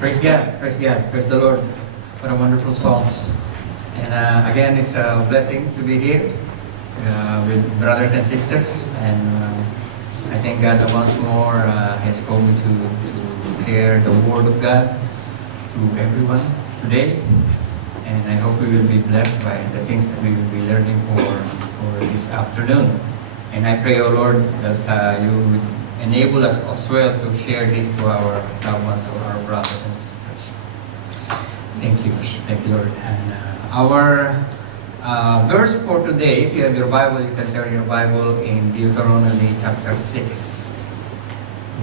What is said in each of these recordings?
Praise God, praise God, praise the Lord. What a wonderful songs. And again, it's a blessing to be here with brothers and sisters. And I thank God that once more has called me to share the Word of God to everyone today. And I hope we will be blessed by the things that we will be learning for this afternoon. And I pray, O Lord, that you would enable us as well to share this to our loved ones or our brothers and sisters. Thank you, Lord. And our verse for today, if you have your Bible, you can turn your Bible in Deuteronomy chapter 6,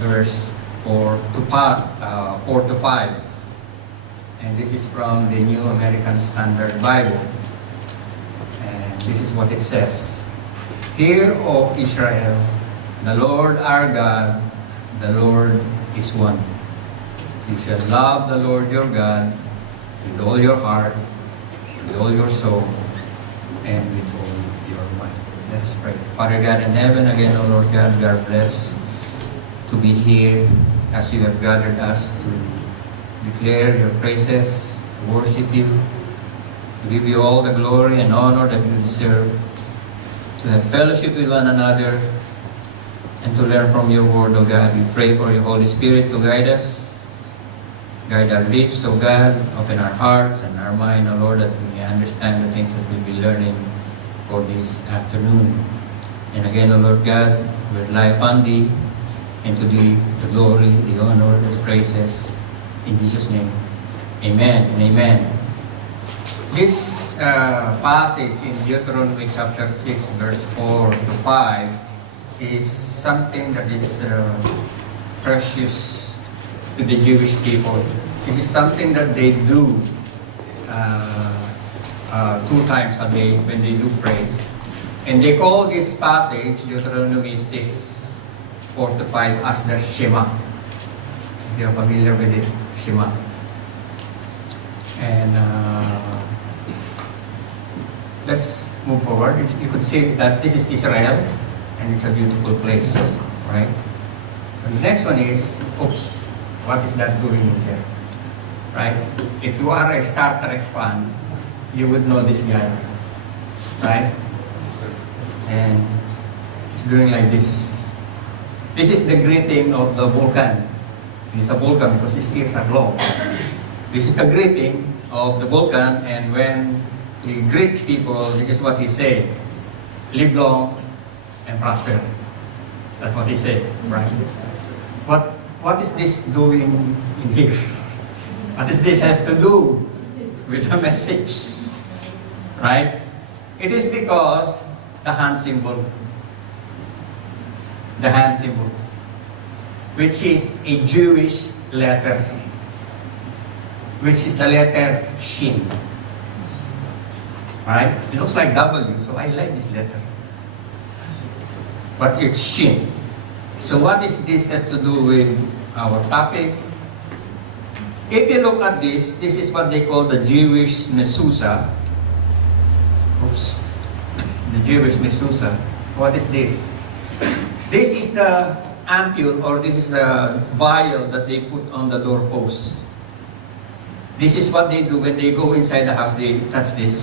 verse 4 to 5. And this is from the New American Standard Bible. And this is what it says. Hear, O Israel, the Lord our God, the Lord is one. You shall love the Lord your God with all your heart, with all your soul, and with all your mind. Let us pray. Father God in heaven, again, O Lord God, we are blessed to be here as you have gathered us to declare your praises, to worship you, to give you all the glory and honor that you deserve, to have fellowship with one another, and to learn from your word, O God. We pray for your Holy Spirit to guide us, guide our lips, O God, open our hearts and our mind, O Lord, that we may understand the things that we'll be learning for this afternoon. And again, O Lord God, we rely upon Thee, and to Thee the glory, the honor, the praises, in Jesus' name. Amen and amen. This passage in Deuteronomy chapter 6, verse 4 to 5, is something that is precious to the Jewish people. This is something that they do 2 times a day when they do pray. And they call this passage, Deuteronomy 6, 4 to 5, as the Shema. If you're familiar with it, Shema. And let's move forward. You could say that this is Israel, and it's a beautiful place, right? So the next one is, oops, what is that doing in there, right? If you are a Star Trek fan, you would know this guy, right? And he's doing like this. This is the greeting of the Vulcan. He's a Vulcan because his ears are long. This is the greeting of the Vulcan, and when he greets people, this is what he say: live long and prosper. That's what he said, right? What is this doing in here? What is this has to do with the message? Right? It is because the hand symbol, which is a Jewish letter, which is the letter Shin. Right? It looks like W, so I like this letter. But it's Shin. So what is this has to do with our topic? If you look at this is what they call the Jewish mezuzah. Oops. The Jewish mezuzah. What is this? This is the ampule, or this is the vial that they put on the doorpost. This is what they do when they go inside the house. They touch this.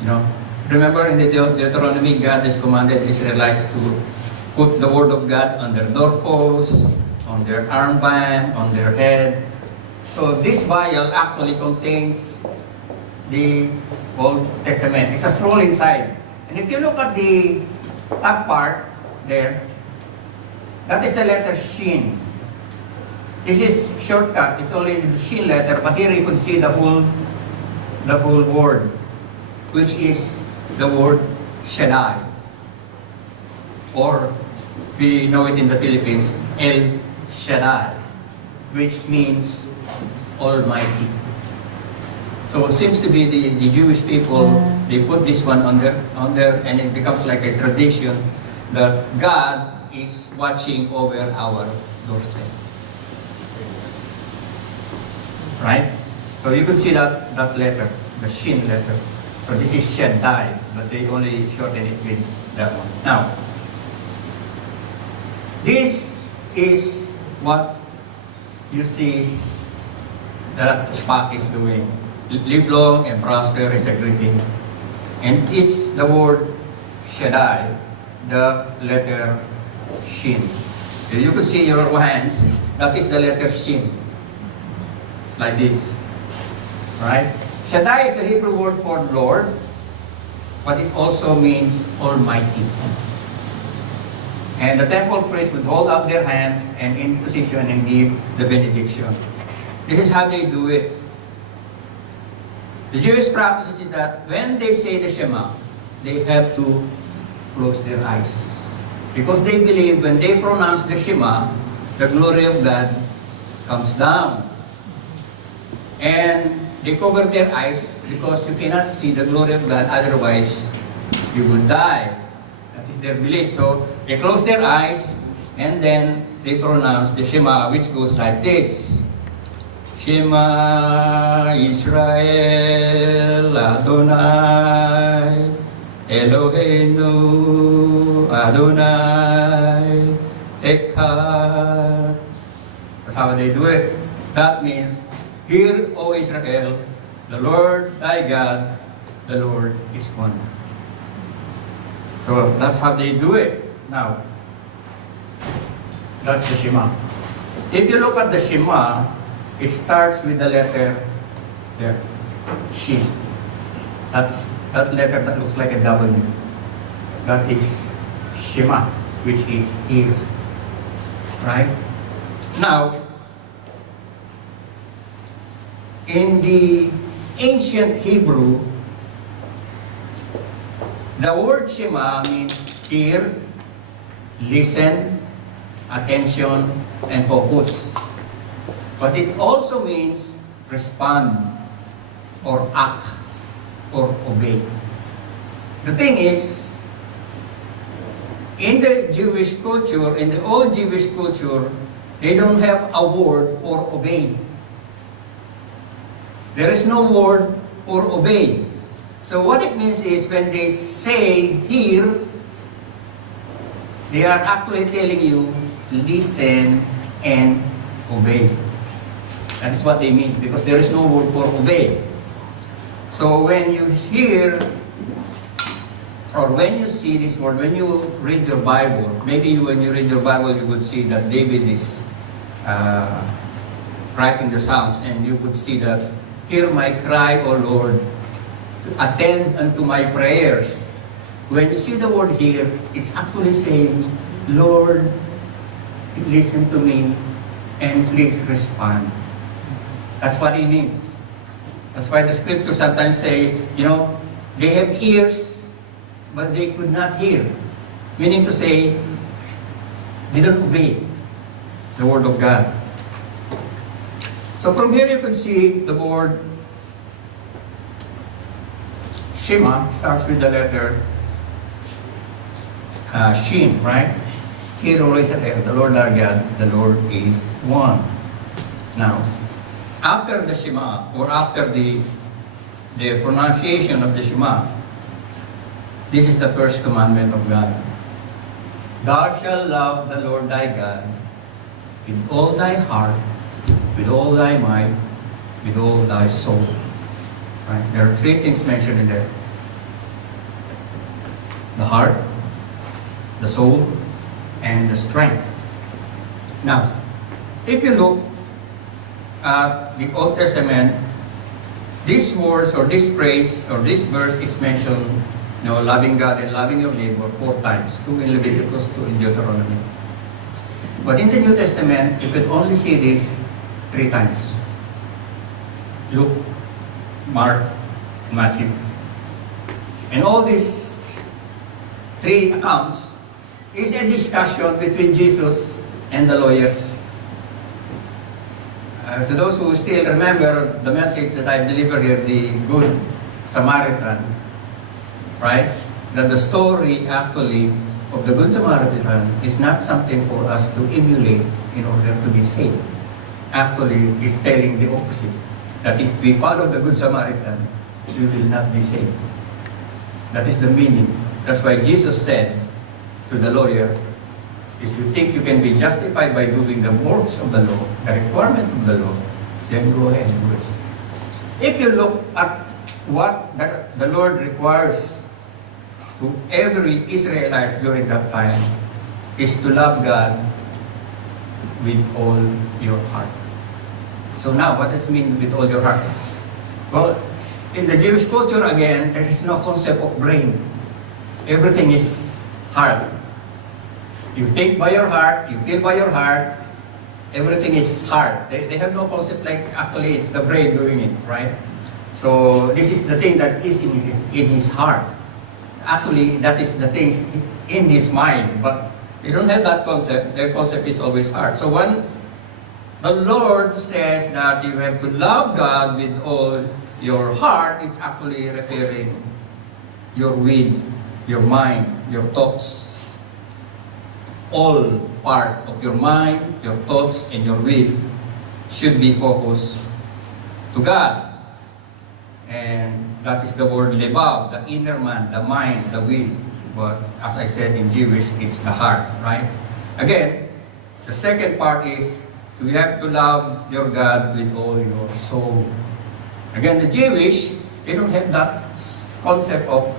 You know, remember in the Deuteronomy, God has commanded Israelites to put the word of God on their doorposts, on their armband, on their head. So this vial actually contains the Old Testament. It's a scroll inside. And if you look at the top part there, that is the letter Shin. This is shortcut. It's only the Shin letter, but here you could see the whole word, which is the word Shaddai, or we know it in the Philippines, El Shaddai, which means Almighty. So it seems to be the Jewish people, they put this one on there, and it becomes like a tradition that God is watching over our doorstep. Right? So you could see that letter, the Shin letter. So this is Shaddai, but they only shorten it with that one. Now, this is what you see that Spock is doing. Live long and prosper is a greeting. And it's the word Shaddai, the letter Shin. You could see your hands, that is the letter Shin. It's like this, right? Shaddai is the Hebrew word for Lord, but it also means Almighty. And the temple priests would hold out their hands and in position and give the benediction. This is how they do it. The Jewish practice is that when they say the Shema, they have to close their eyes. Because they believe when they pronounce the Shema, the glory of God comes down. And they cover their eyes because you cannot see the glory of God, otherwise you would die. That is their belief. So they close their eyes and then they pronounce the Shema, which goes like this. Shema Israel Adonai Eloheinu Adonai Echad. That's how they do it. That means, hear, O Israel, the Lord thy God, the Lord is one. So that's how they do it. Now, that's the Shema. If you look at the Shema, it starts with the letter there, Shin. That letter that looks like a W. That is Shema, which is hear. Right? Now, in the ancient Hebrew, the word Shema means hear, listen, attention, and focus. But it also means respond, or act, or obey. The thing is, in the Jewish culture, in the old Jewish culture, they don't have a word for obey. There is no word for obey. So what it means is when they say hear, they are actually telling you listen and obey. That is what they mean, because there is no word for obey. So when you hear, or when you see this word, when you read your Bible, maybe when you read your Bible, you would see that David is writing the Psalms, and you would see that, hear my cry, O Lord, attend unto my prayers. When you see the word hear, it's actually saying, Lord, listen to me, and please respond. That's what it means. That's why the scriptures sometimes say, they have ears, but they could not hear. Meaning to say, they don't obey the word of God. So from here you could see the word Shema starts with the letter Shin, right? Hear, O Israel, the Lord our God, the Lord is one. Now, after the Shema, or after the pronunciation of the Shema, this is the first commandment of God. Thou shalt love the Lord thy God with all thy heart, with all thy might, with all thy soul. Right? There are three things mentioned in there. The heart, the soul, and the strength. Now, if you look at the Old Testament, these words or this phrase or this verse is mentioned, loving God and loving your neighbor 4 times, 2 in Leviticus, 2 in Deuteronomy. But in the New Testament, you could only see this 3 times. Luke, Mark, Matthew. And all these 3 accounts is a discussion between Jesus and the lawyers. To those who still remember the message that I delivered here, the Good Samaritan, right? That the story actually of the Good Samaritan is not something for us to emulate in order to be saved. Actually, it's telling the opposite. That if we follow the Good Samaritan, we will not be saved. That is the meaning. That's why Jesus said to the lawyer, if you think you can be justified by doing the works of the law, the requirement of the law, then go ahead and do it. If you look at what the Lord requires to every Israelite during that time, is to love God with all your heart. So now, what does it mean with all your heart? Well, in the Jewish culture again, there is no concept of brain. Everything is heart. You think by your heart, you feel by your heart, everything is heart. They have no concept like actually it's the brain doing it, right? So this is the thing that is in his heart. Actually, that is the things in his mind, but they don't have that concept. Their concept is always heart. So when the Lord says that you have to love God with all your heart, it's actually referring your will, your mind, your thoughts. All part of your mind, your thoughts, and your will should be focused to God. And that is the word levav, the inner man, the mind, the will. But as I said in Jewish, it's the heart, right? Again, the second part is you have to love your God with all your soul. Again, the Jewish, they don't have that concept of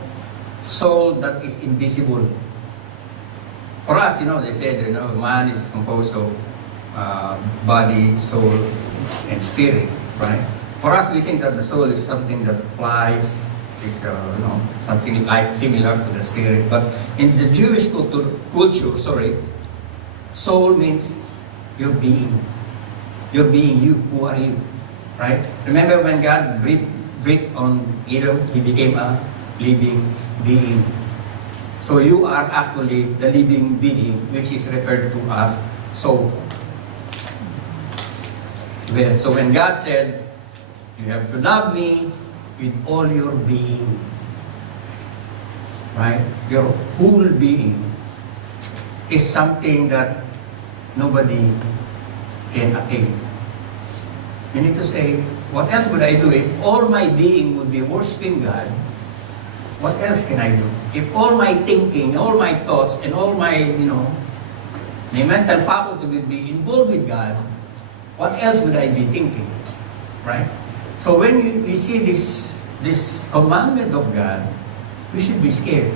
soul that is invisible. For us, they said, man is composed of body, soul, and spirit, right? For us, we think that the soul is something that flies, is something like similar to the spirit. But in the Jewish culture, soul means your being. Your being, you. Who are you? Right? Remember when God breathed on Adam, he became a living being. So you are actually the living being, which is referred to as soul. So when God said, you have to love me with all your being, right? Your whole being is something that nobody can attain. You need to say, what else would I do if all my being would be worshiping God? What else can I do? If all my thinking, all my thoughts, and all my, my mental faculty would be involved with God, what else would I be thinking? Right? So when we see this commandment of God, we should be scared.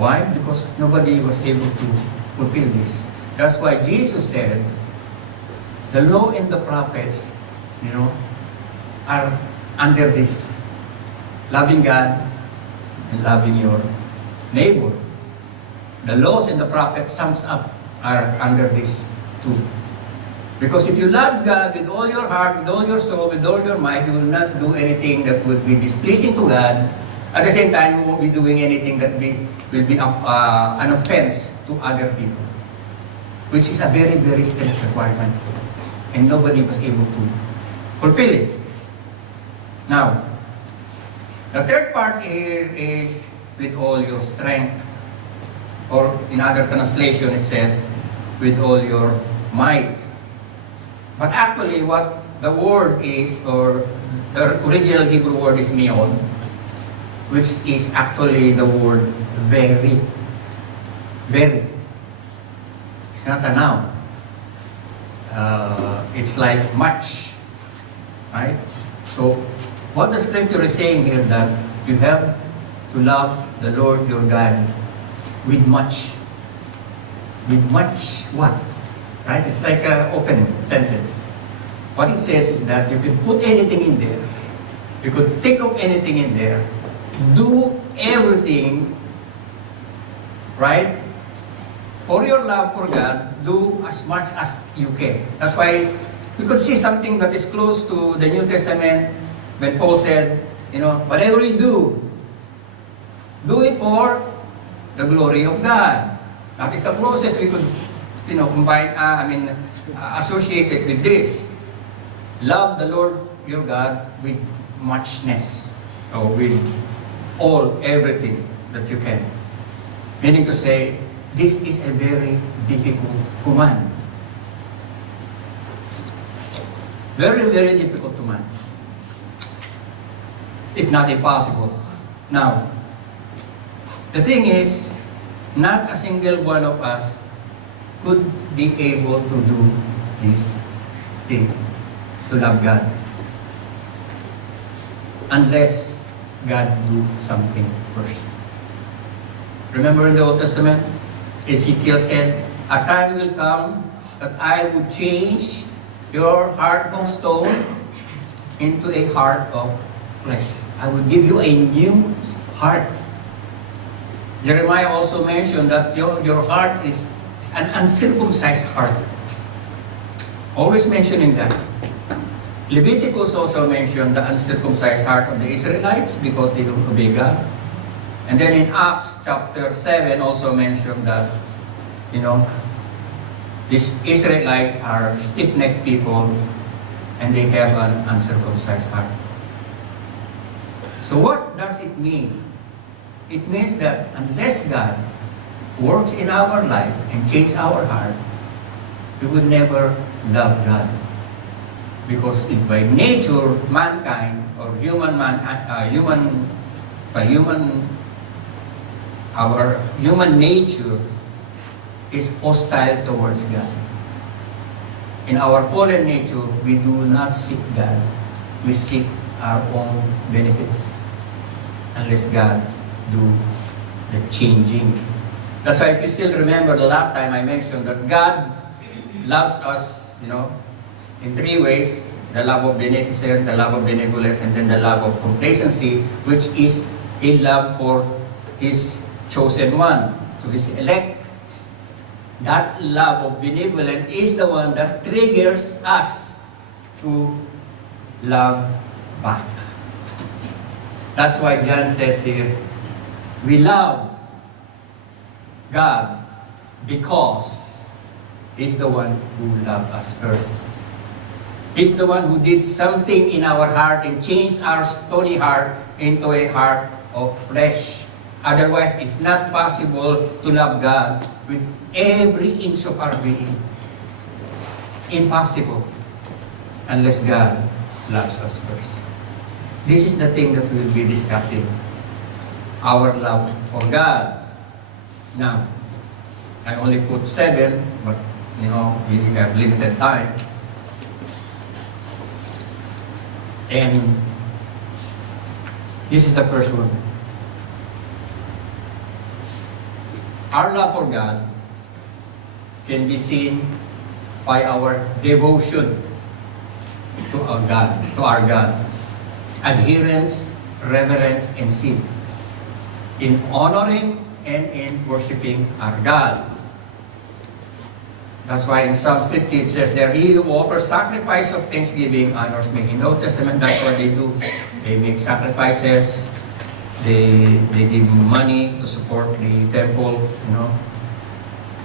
Why? Because nobody was able to fulfill this. That's why Jesus said, the law and the prophets, are under this. Loving God and loving your neighbor. The laws and the prophets sums up are under this too. Because if you love God with all your heart, with all your soul, with all your mind, you will not do anything that would be displeasing to God. At the same time, you won't be doing anything that will be an offense to other people. Which is a very, very strict requirement. And nobody was able to fulfill it. Now, the third part here is with all your strength. Or in other translation, it says, with all your might. But actually, what the word is, or the original Hebrew word is meon, which is actually the word very. Very. It's not a noun. It's like much. Right? So, what the scripture is saying here that you have to love the Lord your God with much. With much what? Right? It's like an open sentence. What it says is that you can put anything in there. You could think of anything in there. Do everything, right? For your love for God, do as much as you can. That's why we could see something that is close to the New Testament when Paul said, whatever you do it for the glory of God. That is the closest we could, combine, associate it with this. Love the Lord your God with muchness, or with everything that you can. Meaning to say, this is a very difficult command. Very, very difficult command. If not impossible. Now, the thing is, not a single one of us could be able to do this thing. to love God unless God do something first. Remember in the Old Testament, Ezekiel said, "A time will come that I would change your heart of stone into a heart of flesh. I will give you a new heart." Jeremiah also mentioned that your heart is an uncircumcised heart. Always mentioning that. Leviticus also mentioned the uncircumcised heart of the Israelites because they don't obey God. And then in Acts chapter 7 also mentioned that, these Israelites are stiff-necked people and they have an uncircumcised heart. So what does it mean? It means that unless God works in our life and changes our heart, we would never love God. Because by nature, mankind or our human nature is hostile towards God. In our fallen nature, we do not seek God. We seek our own benefits unless God do the changing. That's why if you still remember the last time I mentioned that God loves us, in three ways: the love of beneficence, the love of benevolence, and then the love of complacency, which is a love for His chosen one, to His elect. That love of benevolence is the one that triggers us to love back. That's why John says here, we love God because He's the one who loved us first. He's the one who did something in our heart and changed our stony heart into a heart of flesh. Otherwise, it's not possible to love God with every inch of our being. Impossible unless God loves us first. This is the thing that we'll be discussing. Our love for God. Now, I only put 7, but we have limited time. And this is the first one. Our love for God can be seen by our devotion to our God. Adherence, reverence, and sin. In honoring and in worshiping our God. That's why in Psalms 50 it says there, "He who offers sacrifice of thanksgiving honors me." In the Old Testament, that's what they do. They make sacrifices. They give money to support the temple.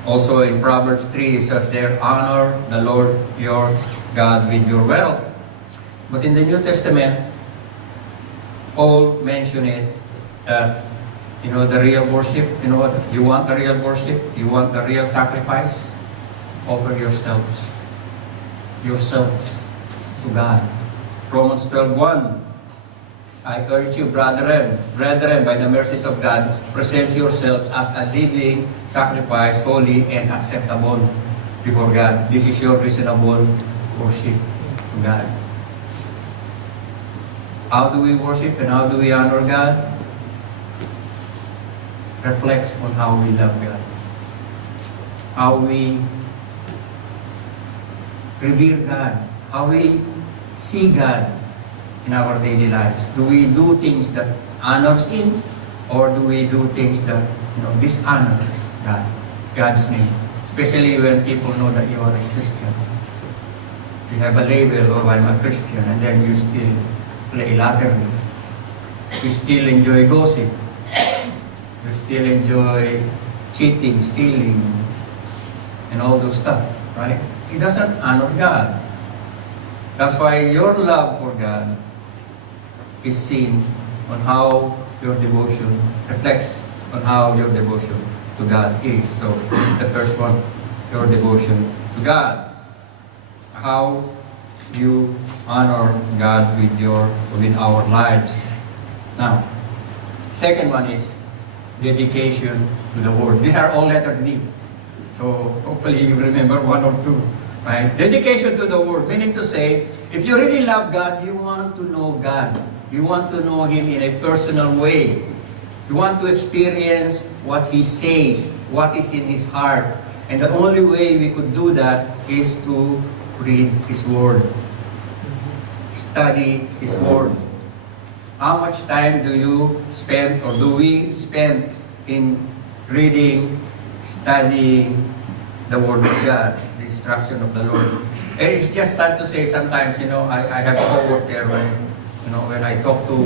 Also in Proverbs 3 it says there, "Honor the Lord your God with your wealth." But in the New Testament, Paul mentioned it that the real worship, what? You want the real worship? You want the real sacrifice? Offer yourselves to God. Romans 12:1. I urge you, brethren, by the mercies of God, present yourselves as a living sacrifice, holy and acceptable before God. This is your reasonable worship to God. How do we worship and how do we honor God? Reflects on how we love God. How we revere God. How we see God in our daily lives. Do we do things that honors Him, or do we do things that dishonors God, God's name? Especially when people know that you are a Christian. You have a label, "Oh, I'm a Christian," and then you still play lottery. You still enjoy gossip. You still enjoy cheating, stealing, and all those stuff, right? It doesn't honor God. That's why your love for God is seen on how your devotion reflects on how your devotion to God is. So this is the first one, your devotion to God. How you honor God with our lives. Now, second one is dedication to the Word. These are all letter D. So hopefully you remember one or two. Right? Dedication to the Word, meaning to say, if you really love God, you want to know God. You want to know Him in a personal way. You want to experience what He says, what is in His heart. And the only way we could do that is to read His Word. Study His Word. How much time do you spend or do we spend in reading, studying the Word of God, the instruction of the Lord? It's just sad to say sometimes, I have a co-worker when I talk to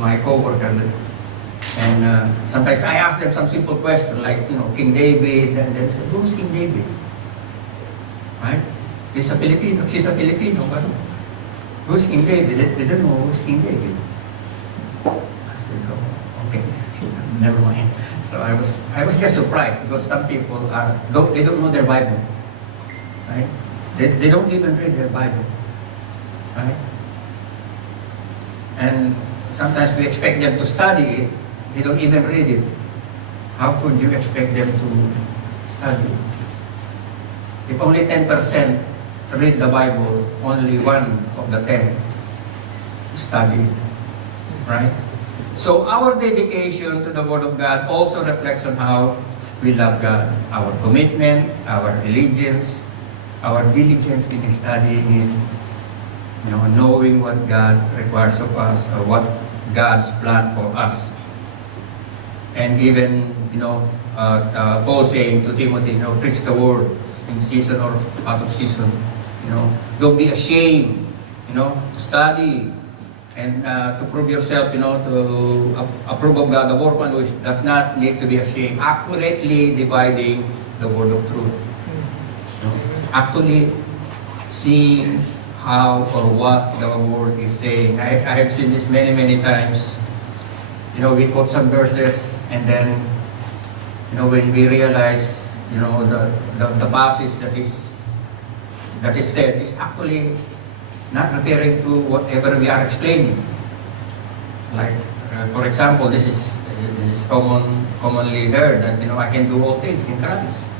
my co-worker, and sometimes I ask them some simple question like, King David, and then say, who's King David? Right? She's a Filipino, but who's King David? They don't know who's King David. I said, oh, okay, never mind. So I was just surprised because some people they don't know their Bible, right? They don't even read their Bible, right? And sometimes we expect them to study it, they don't even read it. How could you expect them to study it? If only 10% read the Bible, only 1 of the 10 study it, right? So our dedication to the Word of God also reflects on how we love God. Our commitment, our allegiance, our diligence in studying it, knowing what God requires of us, or what God's plan for us. And even, Paul saying to Timothy, preach the Word in season or out of season. Don't be ashamed, to study and to prove yourself, to approve of God, the workman who does not need to be ashamed, accurately dividing the word of truth. Actually seeing how or what the word is saying. I have seen this many, many times. We quote some verses and then, when we realize, the passage that is said is actually not referring to whatever we are explaining. Like, for example, this is commonly heard that I can do all things in Christ.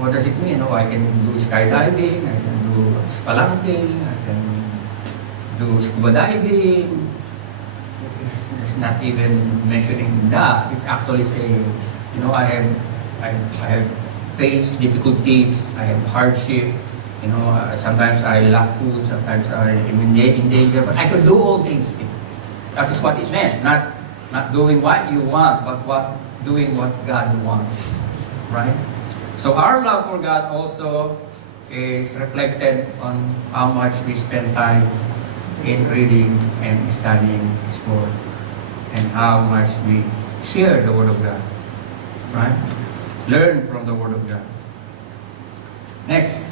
What does it mean? I can do skydiving, I can do spelunking, I can do scuba diving. It's not even mentioning that. It's actually saying, I have faced difficulties, I have hardship. Sometimes I lack food, sometimes I am in danger, but I could do all things. That is what it meant. Not doing what you want, but doing what God wants. Right? So our love for God also is reflected on how much we spend time in reading and studying His Word, and how much we share the Word of God. Right? Learn from the Word of God. Next.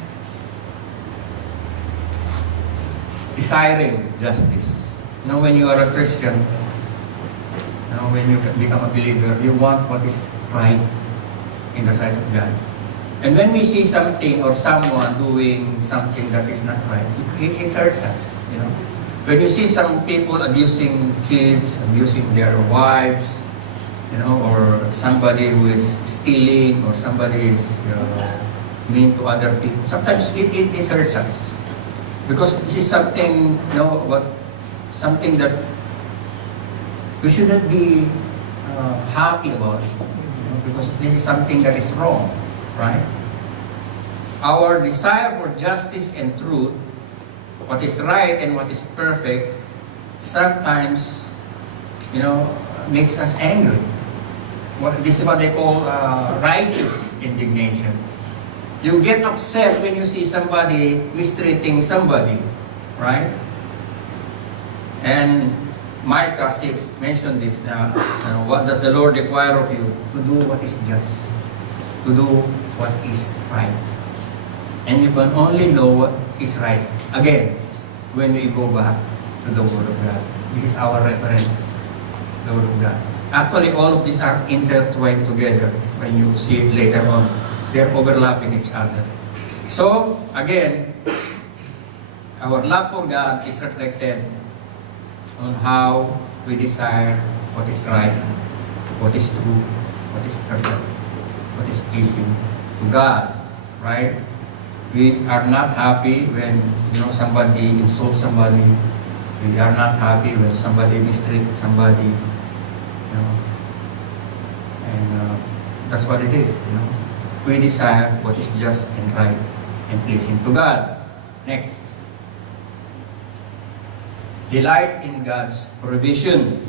Desiring justice. When you are a Christian, when you become a believer, you want what is right in the sight of God. And when we see something or someone doing something that is not right, it hurts us. When you see some people abusing kids, abusing their wives, or somebody who is stealing, or somebody is mean to other people, sometimes it hurts us. Because this is something, something that we shouldn't be happy about, because this is something that is wrong, right? Our desire for justice and truth, what is right and what is perfect, sometimes, makes us angry. This is what they call righteous indignation. You get upset when you see somebody mistreating somebody, right? And Micah 6 mentioned this now. What does the Lord require of you? To do what is just, to do what is right. And you can only know what is right, again, when we go back to the Word of God. This is our reference, the Word of God. Actually, all of these are intertwined together when you see it later on. They're overlapping each other. So, again, our love for God is reflected on how we desire what is right, what is true, what is perfect, what is pleasing to God, right? We are not happy when, somebody insults somebody. We are not happy when somebody mistreats somebody. And that's what it is. We desire what is just and right and pleasing to God. Next. Delight in God's provision.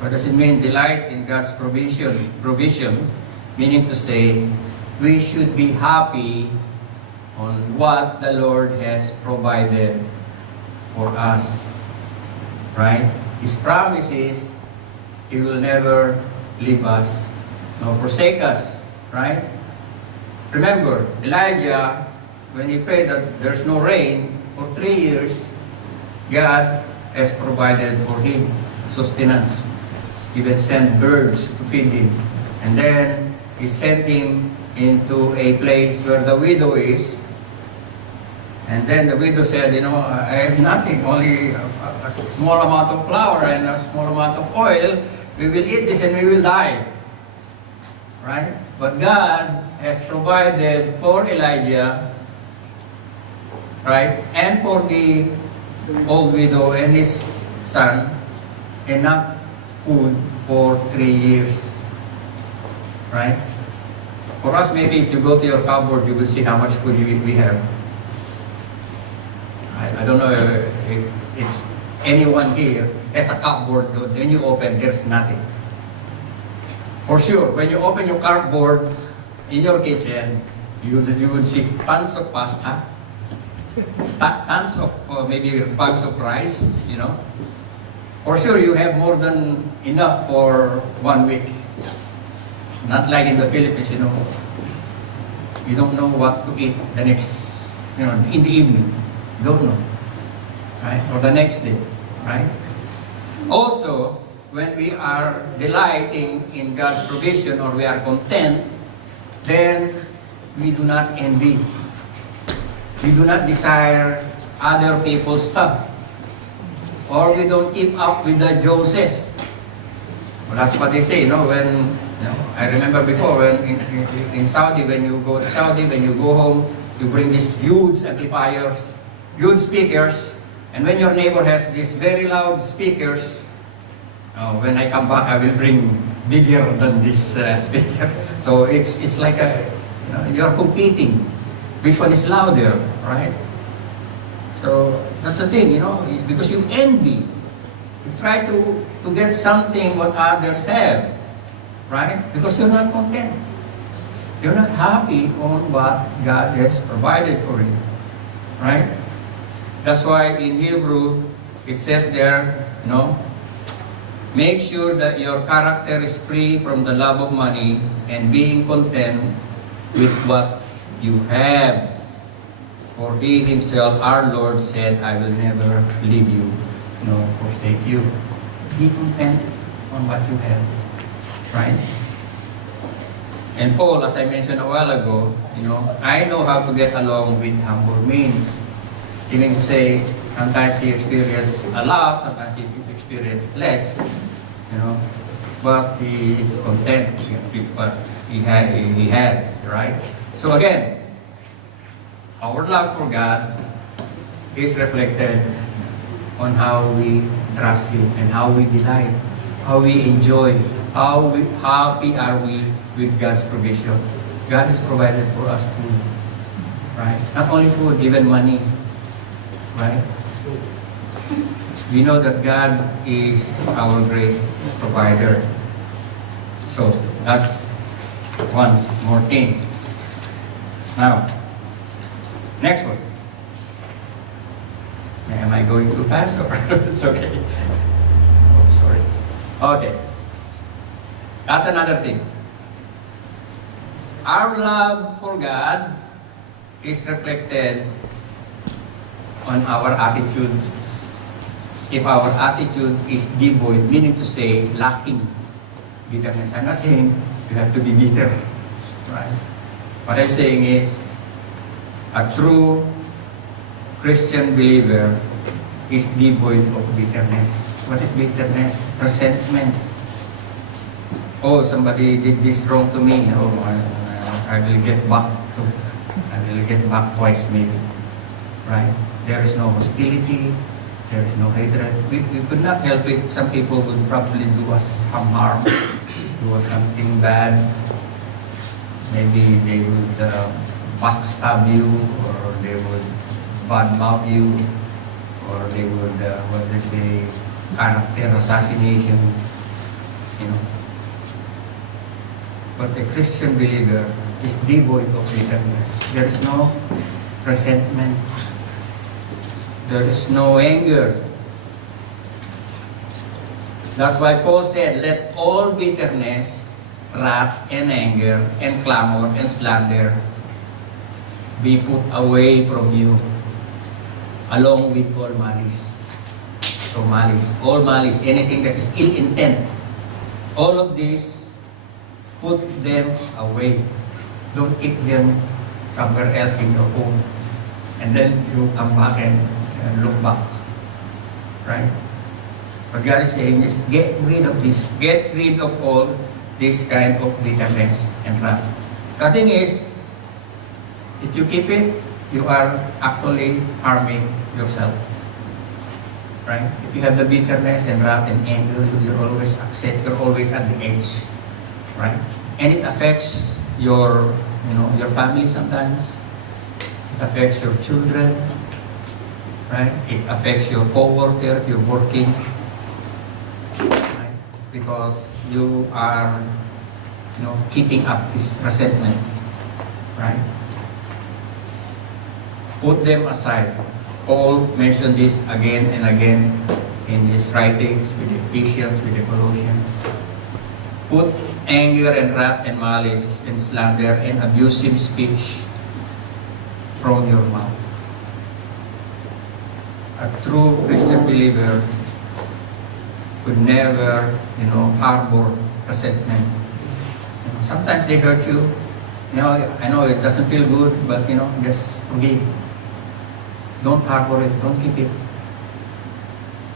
What does it mean, delight in God's provision? Provision, meaning to say, we should be happy on what the Lord has provided for us. Right? His promise is, He will never leave us nor forsake us. Right? Remember, Elijah, when he prayed that there's no rain for 3 years, God has provided for him sustenance. Even sent birds to feed him. And then He sent him into a place where the widow is. And then the widow said, I have nothing, only a small amount of flour and a small amount of oil. We will eat this and we will die. Right? But God has provided for Elijah, right, and for the old widow and his son enough food for 3 years. Right? For us, maybe if you go to your cupboard, you will see how much food we have. I don't know if anyone here has a cupboard, then you open, there's nothing. For sure, when you open your cupboard in your kitchen, you would see tons of pasta, tons of maybe bags of rice, For sure, you have more than enough for 1 week. Not like in the Philippines, you don't know what to eat the next, in the evening. You don't know, right? Or the next day, right? Also, when we are delighting in God's provision or we are content, then we do not envy. We do not desire other people's stuff. Or we don't keep up with the Joneses. Well, that's what they say, when, I remember before when in Saudi, when you go to Saudi, when you go home, you bring these huge amplifiers, huge speakers, and when your neighbor has these very loud speakers, when I come back, I will bring bigger than this speaker. So it's like you're competing. Which one is louder, right? So that's the thing, because you envy. You try to get something what others have, right? Because you're not content. You're not happy on what God has provided for you, right? That's why in Hebrew, it says there, make sure that your character is free from the love of money and being content with what you have. For He Himself, our Lord, said, I will never leave you, nor forsake you. Be content on what you have. Right? And Paul, as I mentioned a while ago, I know how to get along with humble means. Meaning to say, sometimes he experienced a lot, sometimes he experienced less, but he is content with what he has, right? So again, our love for God is reflected on how we trust Him and how we delight, how we enjoy, how happy are we with God's provision. God has provided for us food, right? Not only food, even money, right? We know that God is our great provider. So that's one more thing. Now, next one. Am I going too fast or it's okay? Oh, sorry. Okay. That's another thing. Our love for God is reflected on our attitude. If our attitude is devoid, meaning to say lacking bitterness. I'm not saying you have to be bitter, right? What I'm saying is a true Christian believer is devoid of bitterness. What is bitterness? Resentment. Oh, somebody did this wrong to me. Oh, I will get back to. I will get back twice maybe. Right? There is no hostility, there is no hatred. We could not help it. Some people would probably do us some harm, do us something bad. Maybe they would backstab you, or they would badmouth you, or they would, what they say, character assassination, you know. But a Christian believer is devoid of bitterness. There is no resentment. There is no anger. That's why Paul said, let all bitterness, wrath, and anger, and clamor, and slander be put away from you, along with all malice. So malice, all malice, anything that is ill intent, all of this, put them away. Don't keep them somewhere else in your home. And then you come back and look back. Right? What God is saying is, get rid of this. Get rid of all this kind of bitterness and wrath. The thing is, if you keep it, you are actually harming yourself. Right? If you have the bitterness and wrath and anger, you're always upset, you're always at the edge. Right? And it affects your family sometimes. It affects your children. Right? It affects your co-worker, you're working. Right? Because you are, keeping up this resentment. Right? Put them aside. Paul mentioned this again and again in his writings with the Ephesians, with the Colossians. Put anger and wrath and malice and slander and abusive speech from your mouth. A true Christian believer would never, harbor resentment. Sometimes they hurt you. I know it doesn't feel good, but just forgive. Don't harbor it. Don't keep it.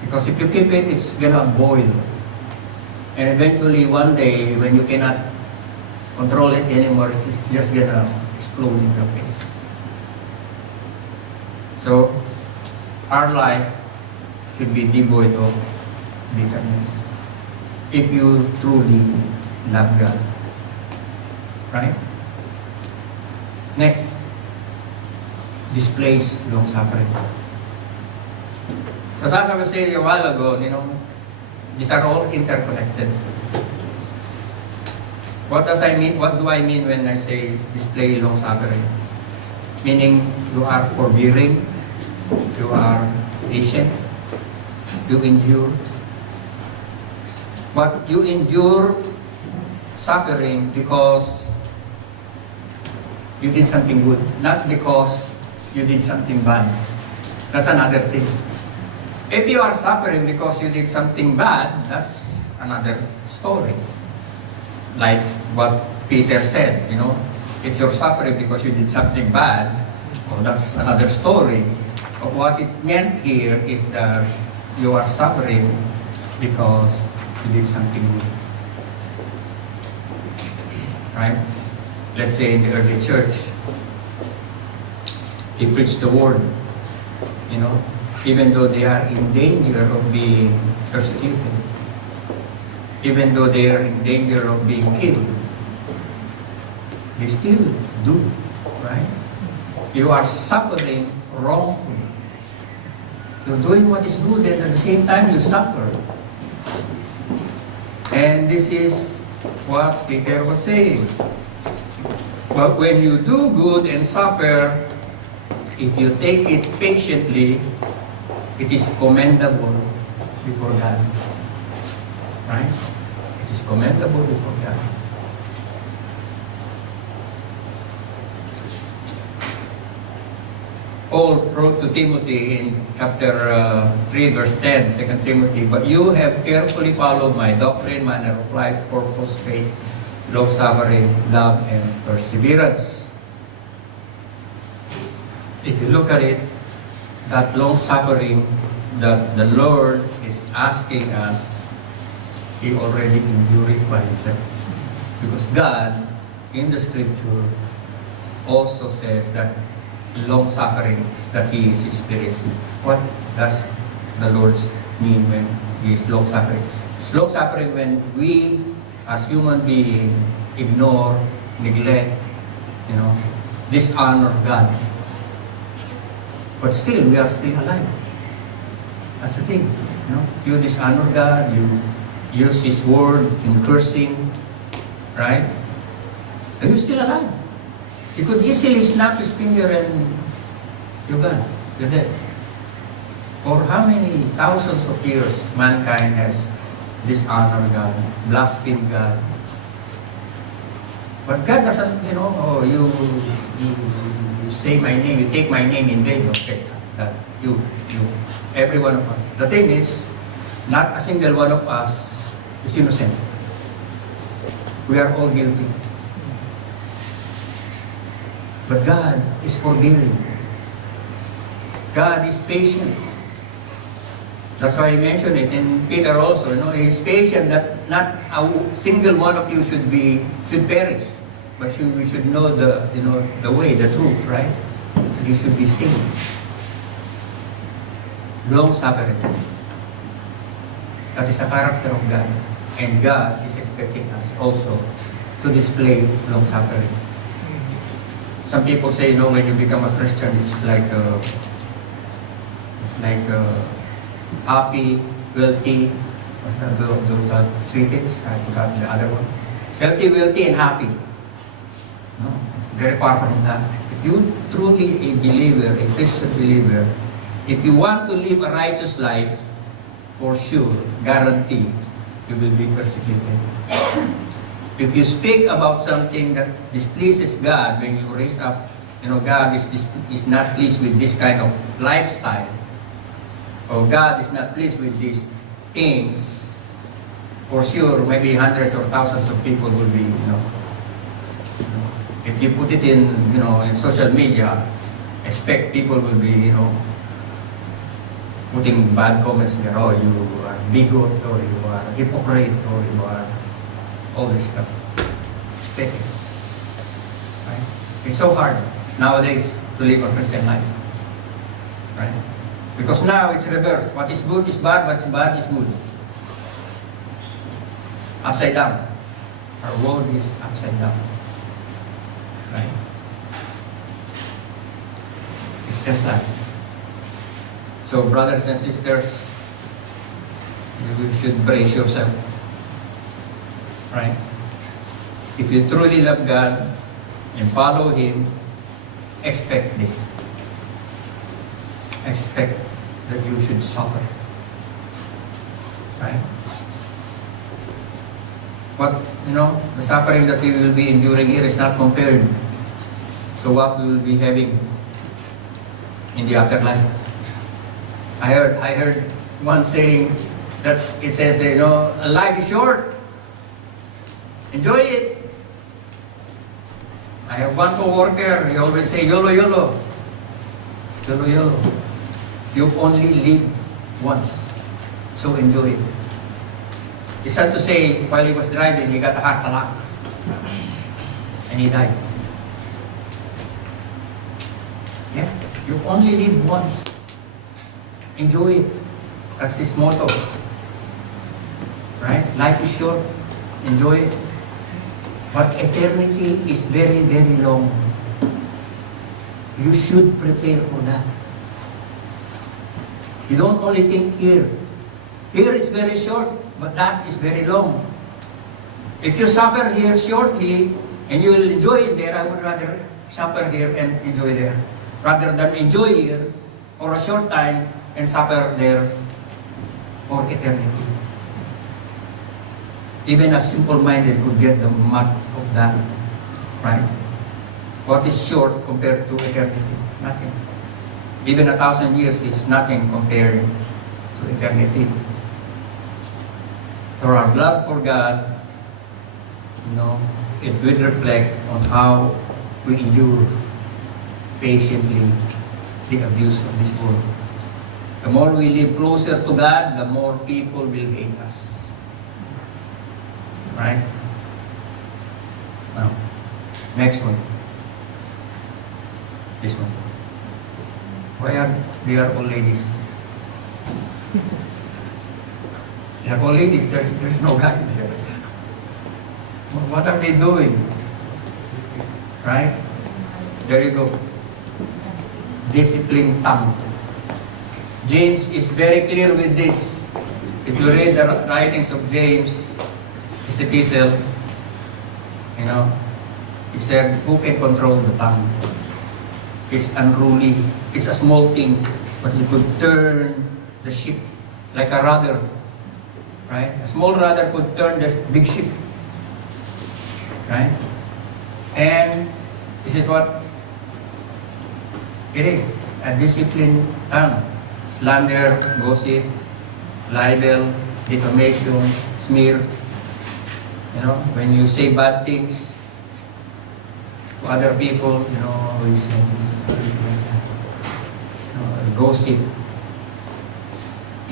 Because if you keep it, it's gonna boil. And eventually, one day, when you cannot control it anymore, it's just gonna explode in your face. So, our life should be devoid of bitterness. If you truly love God. Right? Next, displays long suffering. So as I was saying a while ago, these are all interconnected. What do I mean when I say display long suffering? Meaning you are forbearing, you are patient, you endure. But you endure suffering because you did something good, not because you did something bad. That's another thing. If you are suffering because you did something bad, that's another story. Like what Peter said, if you're suffering because you did something bad, well, that's another story. But what it meant here is that you are suffering because you did something good. Right? Let's say in the early church, they preach the word, even though they are in danger of being persecuted, even though they are in danger of being killed, they still do, right? You are suffering wrongfully. You're doing what is good and at the same time you suffer. And this is what Peter was saying. But when you do good and suffer, if you take it patiently, it is commendable before God. Right? It is commendable before God. Paul wrote to Timothy in chapter 3, verse 10, 2 Timothy, but you have carefully followed my doctrine, manner of life, purpose, faith, long-suffering, love, and perseverance. If you look at it, that long-suffering that the Lord is asking us, He already endured it by Himself. Because God, in the Scripture, also says that long suffering that He is experiencing. What does the Lord mean when He is long suffering? It's long suffering when we, as human beings, ignore, neglect, dishonor God. But still, we are still alive. That's the thing. You dishonor God, you use His word in cursing, right? And you're still alive. He could easily snap His finger and you're gone. You're dead. For how many thousands of years mankind has dishonored God, blasphemed God. But God doesn't, you say my name, you take my name in vain. Okay, that you, every one of us. The thing is, not a single one of us is innocent. We are all guilty. But God is forgiving. God is patient. That's why I mentioned it in Peter also. He is patient that not a single one of you should perish, but we should know the way, the truth, right? You should be saved. Long suffering. That is a character of God, and God is expecting us also to display long suffering. Some people say, when you become a Christian, it's like happy, wealthy. What's that? Those are three things. I forgot the other one. Healthy, wealthy, and happy. No, it's very far from that. If you truly a believer, a Christian believer, if you want to live a righteous life, for sure, guarantee, you will be persecuted. If you speak about something that displeases God, when you raise up, God is not pleased with this kind of lifestyle, or God is not pleased with these things, for sure, maybe hundreds or thousands of people will be, if you put it in, in social media, expect people will be, putting bad comments there. Oh, you are bigot, or you are hypocrite, or you are all this stuff. Expect it. Right? It's so hard nowadays to live a Christian life. Right? Because now it's reversed. What is good is bad, what's bad is good. Upside down. Our world is upside down. Right? It's just like. So brothers and sisters, you should brace yourself. Right? If you truly love God and follow Him, expect this. Expect that you should suffer. Right? But, the suffering that we will be enduring here is not compared to what we will be having in the afterlife. I heard one saying that it says that, life is short. Enjoy it. I have one co-worker, he always say, YOLO, YOLO. YOLO, YOLO. You only live once. So enjoy it. It's sad to say, while he was driving, he got a heart attack. And he died. Yeah. You only live once. Enjoy it. That's his motto. Right? Life is short. Enjoy it. But eternity is very, very long. You should prepare for that. You don't only think here. Here is very short, but that is very long. If you suffer here shortly, and you will enjoy it there, I would rather suffer here and enjoy there, rather than enjoy here for a short time and suffer there for eternity. Even a simple-minded could get the math of that, right? What is short compared to eternity? Nothing. Even 1,000 years is nothing compared to eternity. So our love for God, it will reflect on how we endure patiently the abuse of this world. The more we live closer to God, the more people will hate us. Right? Now, next one. This one. Why are they are all ladies? They are all ladies. There's no guys there. What are they doing? Right? There you go. Discipline tongue. James is very clear with this. If you read the writings of James, his epistle, you know, he said, who can control the tongue? It's unruly. It's a small thing, but it could turn the ship like a rudder. Right? A small rudder could turn this big ship. Right? And this is what it is. A disciplined tongue. Slander, gossip, libel, defamation, smear. You know, when you say bad things to other people, you know, who is like this, who is like that. You know, gossip,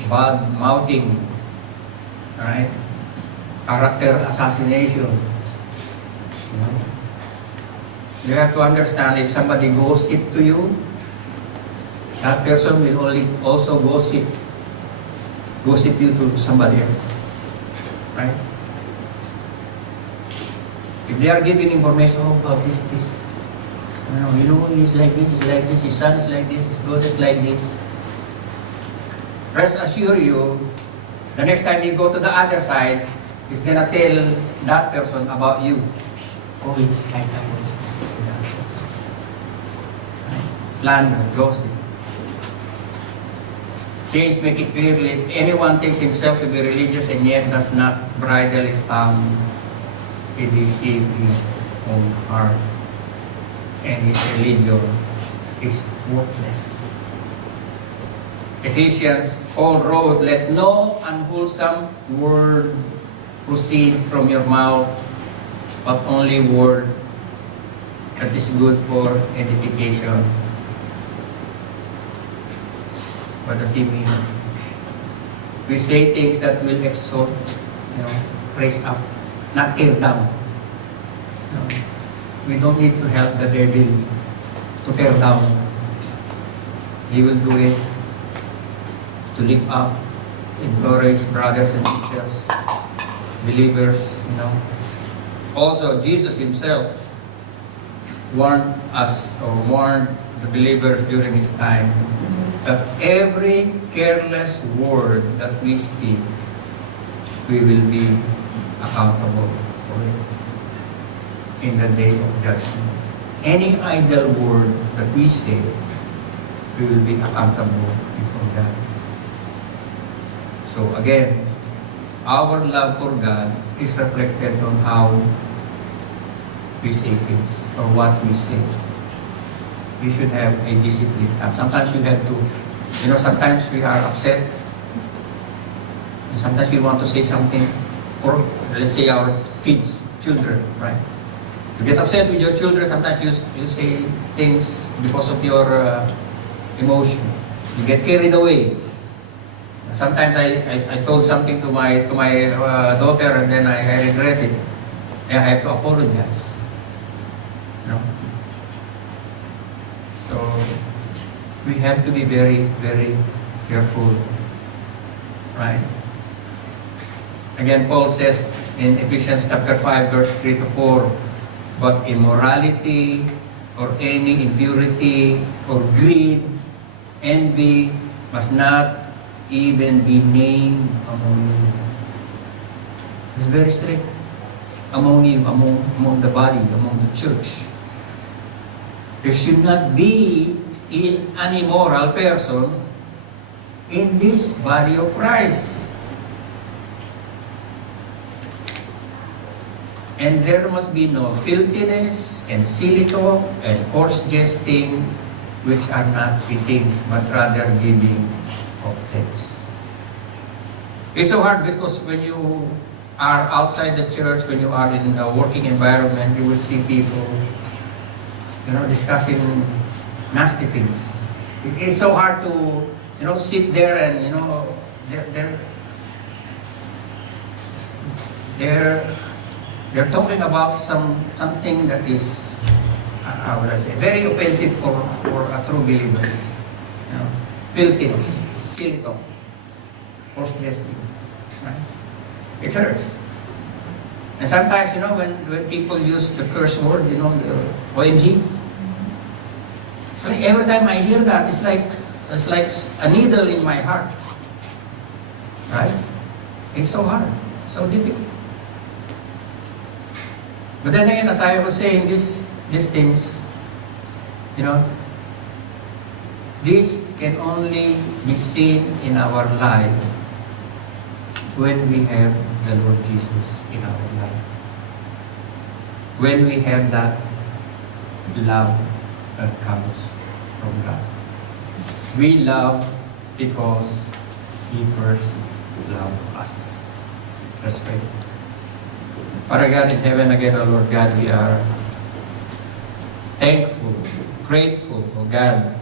bad mouthing, right? Character assassination. You know? You have to understand, if somebody gossip to you, that person will only also gossip you to somebody else. Right? If they are giving information, oh, about this, you know, he's like this, his son is like this, his daughter is like this. Rest assure you, the next time you go to the other side, he's gonna tell that person about you. Oh, he's like that, he's like that. Right? Slander, gossip. James make it clearly, if anyone thinks himself to be religious and yet does not bridle his tongue, he deceives his own heart, and his religion is worthless. Ephesians, Paul wrote, let no unwholesome word proceed from your mouth, but only word that is good for edification. What does he mean? We say things that will exalt, you know, raise up, not tear down. You know, we don't need to help the devil to tear down. He will do it to lift up, encourage brothers and sisters, believers, you know. Also, Jesus himself warned us, or warned the believers during his time, that every careless word that we speak, we will be accountable for it in the day of judgment. Any idle word that we say, we will be accountable before God. So again, our love for God is reflected on how we say things or what we say. We should have a discipline. And sometimes you have to, you know, sometimes we are upset. And sometimes we want to say something for, let's say, our kids, children, right? You get upset with your children, sometimes you say things because of your emotion. You get carried away. Sometimes I told something to my daughter and then I regret it. And I have to apologize. You know? So we have to be very, very careful, right? Again, Paul says in Ephesians chapter 5, verse 3 to 4, but immorality or any impurity or greed, envy must not even be named among you. It's very strict. Among you, among the body, among the church. There should not be an immoral person in this body of Christ. And there must be no filthiness and silly talk and coarse jesting, which are not fitting, but rather giving of thanks. It's so hard because when you are outside the church, when you are in a working environment, you will see people, you know, discussing nasty things. It's so hard to, you know, sit there and, you know, they're talking about something that is, how would I say, very offensive for a true believer. You know, filthiness, silly talk, false jesting. Right? It hurts. And sometimes, you know, when people use the curse word, you know, the OMG, it's like every time I hear that, it's like a needle in my heart. Right? It's so hard, so difficult. But then again, as I was saying, these things, you know, this can only be seen in our life when we have the Lord Jesus in our life. When we have that love that comes from God. We love because He first loved us. Let's pray. Father God in heaven, again, O Lord God, we are thankful, grateful, O God,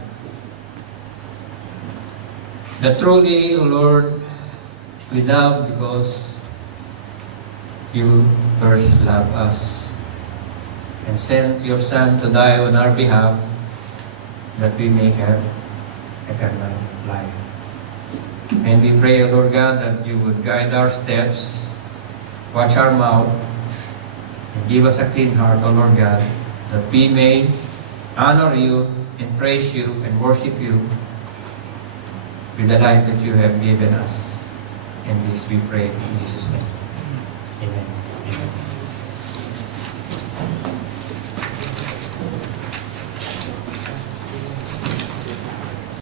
that truly, O Lord, we love because You first loved us and sent Your Son to die on our behalf that we may have eternal life. And we pray, O Lord God, that You would guide our steps, watch our mouth, and give us a clean heart, O Lord God, that we may honor You and praise You and worship You with the life that You have given us. And this we pray in Jesus' name. Amen. Amen.